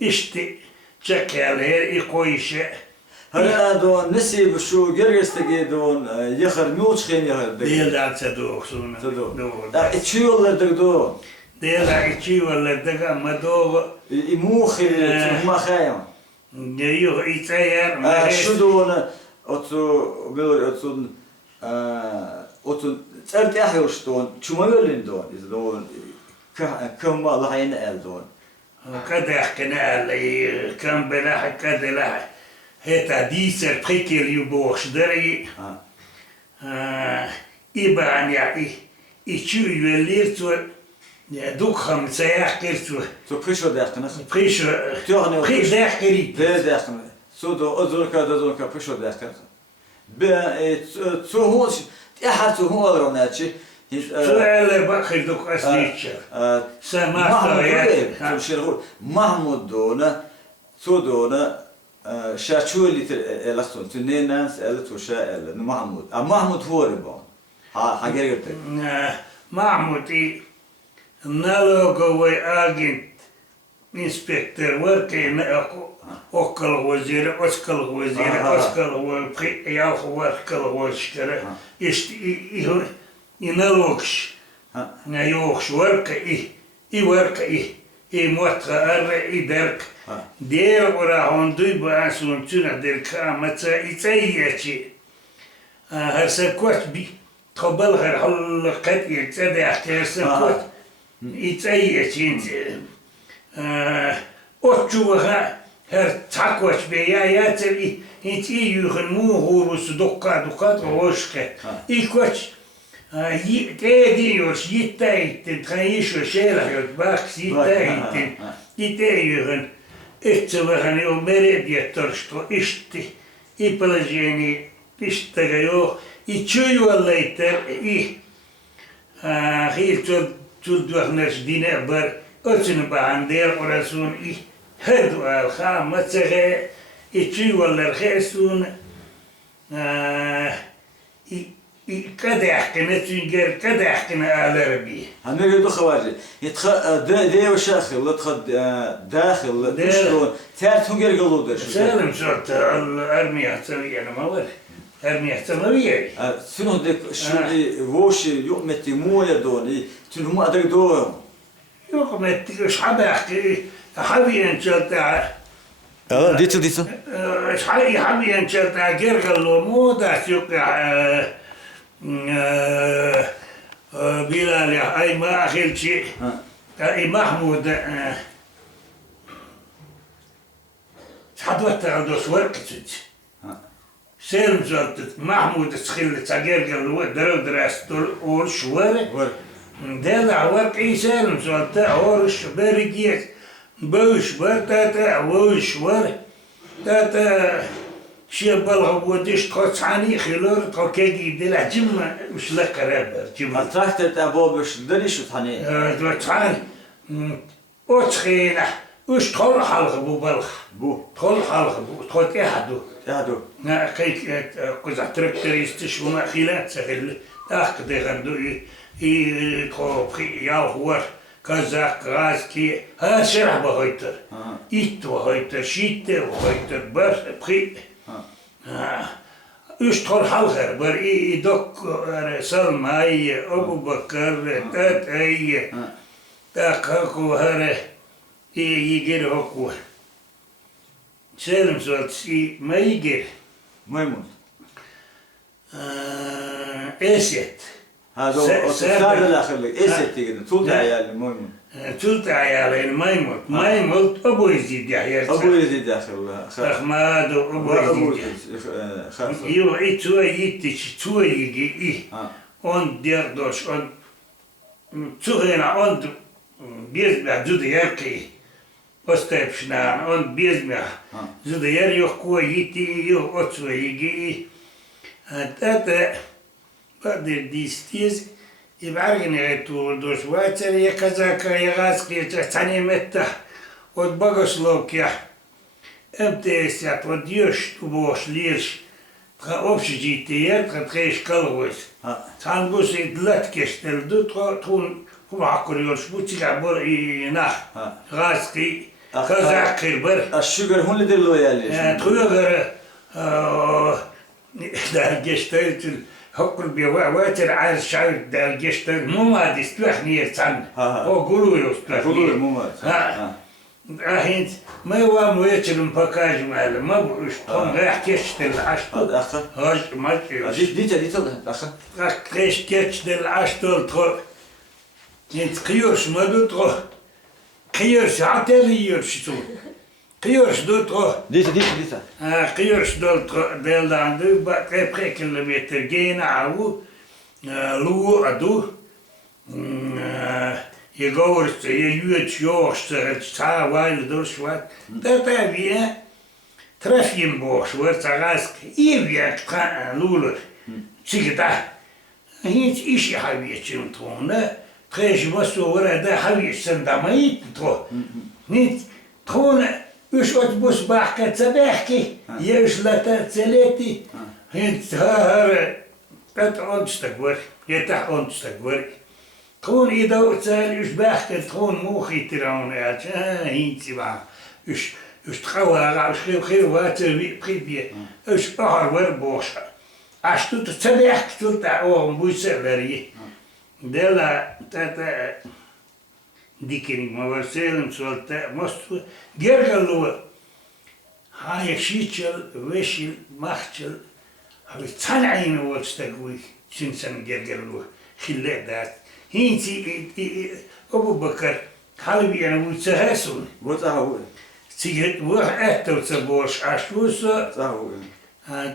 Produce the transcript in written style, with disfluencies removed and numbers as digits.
İşte çekerler, koyuşa. هلا دون نسيب شو جرجستقي دون يخر ميوش خين يخر Değil de tadoksun. لا اتشي ولا دون Değil de içi valla daga ama doğu. يموخي ما خايم Yok içer. شو دون اتو بيقول اتو تعرف يا اخي وش دون شو ما يقولين دون اذا دون كم والله عين ال دون Kadeh kanalı kan bela kadeh. Heta diser prikel yuboşdari. İban ya içi üyeler tu dukham sayakir tu. تو بريشو داخل Priş priş dehkeri. بي داخل سودو ازرك دزونك بريشو داخل ب تو هو احد هو روناتشي Suale bakırdık asliçer. Semahta ya. محمود دونا سودونا شاتشولي الاخصون تنين ناس قالت وشاء محمود محمود هو ربون حقيقة Mahmut'i nalogovoj agent inspektor varkayna okkal vaziri, oskal vaziri, oskal vaziri, yavhu varkal vaziri. İşte i nalogš, na jogš varka i varka i motka arre i derk. Diğer orahon duyba asun tuna derka amatsa itayyaci. Her sekvat bi تقبل غير حل قد يتدى احتياسا كوت يتأيّتي انت أتشوها هر تاكوش بيا ياتري انت يوخن موهور وصدقا دقات ووشكا إيكوش تيدي يوش يتايتن تخيش وشيرا يتباكس يتايتن اتسوهن يوم مريد يترشتو اشتي إبلاجيني اشتغيو İçiyor vallahi hayır çok duaknaş dine bar açın bahandır orasın her dual khamatse içiyor vallahi hesun كده كانت ينجر كده كنا على ربي. هم يقولوا خواجي ده وشاخل ولا تخد داخل شلون تعرف تنجر قلوب سالم صرت الأرمية تسوي أنا ما وري. أرمية تسوي. شنو دك شو وش يومتي موية دوني شنو ما أدري دور. يومتي إيش حبيحكي حبي أنت تاع. ديتو. إيش حبي أنت تاع جرجلو مو ده شوكا. بلال أي ما أخل شيء أي محمود حدوت عنده صور كتير سالم زرت محمود تخيل تاجر قال له درو درست أول شوارع ده ورق إيه سالم زرت أول شبارجيت بوش برتا أول شوارع تا شيء بلغ وديش تقصعني خلور تقاكي دلع جمع مش لك رابر جمع تراكت أبوبش دريش وتحني تحني أتخينا وش تخل حلق بو بلغ تخل حلق بو تخل إحدو كيك قزع تركتر يستشونا خلات سهل أخ دي غندو تخل ياهور كازاك غاز كي ها شرح بهايتر إيت بهايتر شيت بهايتر بر بخي üç tor halkar var idok salmay Abu Bakar tat ay ta kaku hare yigir hoku selim solsi maygir maymun eset هذا السادة الأخير إيش تيجي تولد عيال maymun تولد عيال ميمون أبو يزيد يحيى أبو يزيد داخل أحمد أبو يزيد يو إتوا يتش توا يجي on derdosh on zuhena on bezmeh juda yarki ostepshna on bezmeh juda yar yok ko yiti yok otsva yigi tata bader distiz يبعرقني تولدوش واتر يكذاك يغاسقي تعني متى وتبقش لوكيا امتيسيات وديوش تبوش ليش تخا أوبش جيتيات تخيش كالويس تانقوس يدلتكش تلدو تخون هم عقر يورش بوتي عبور يناح غاسقي كذاكر بر الشجر هون اللي دلوا يالي تغير در گشتایت حکل بیواتر عرض شاید در گشتایت مومد استوخ نیرتن او گروه استوخ قولوا مومد هنت ما هو مويتلم باكاج مال ما بوش طم راح كشت العشتو أخا هاج ما تيوش ديتا أخا راح كشت العشتو تخو هنت قيوش ما دو تخو قيوش عتالي يرشتو قيوش دو تخو ديتا قيوش دو تخو ديل عندو بقى كيلومتر جينا عو لو أدو je govorite, je juč još, ca vajl došvat, da vije, trafim boš, vrca rask, i vijek lulur, cigda. Hiç iş haviyečim to, ne? Trež vasu vore da haviyečim da mayit to. Hiç to ne? Üç ot bus bahka cadehki, je üç lata celeti. Hiç hare, tat onstak var, je onstak var. تكون إذا وتسال إيش باحكي تكون موخي تراون هينتي بقى إيش تخوى على خير واتر بخيبية إيش أهر وربوشة عشتو تتبعك تلتا أوهم بويسة بريه دلا تاتا ديكيني ما ورسيلم سولتا مستو جرغلو هاي شيتشل وشيل مخشل هاي تنعين وستقوي سنسان جرغلو خلاه دات هينتي أبو بكر حلبي أنا وتسهسون وتهوي تيجي وقت توتسبوش عشوسة تهوي